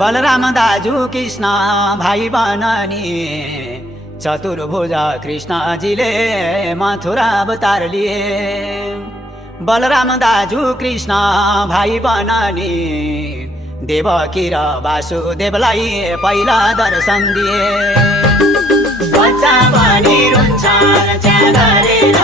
बलराम दाजु कृष्ण भाइ बननी चतुर्भुज कृष्णजीले मथुरा अवतार लिए। बलराम दाजु कृष्ण भाइ बननी देवकी र वासुदेवलाई पहिला दर्शन दिए। बच्चा पनि रुन्छन् च्यादरेर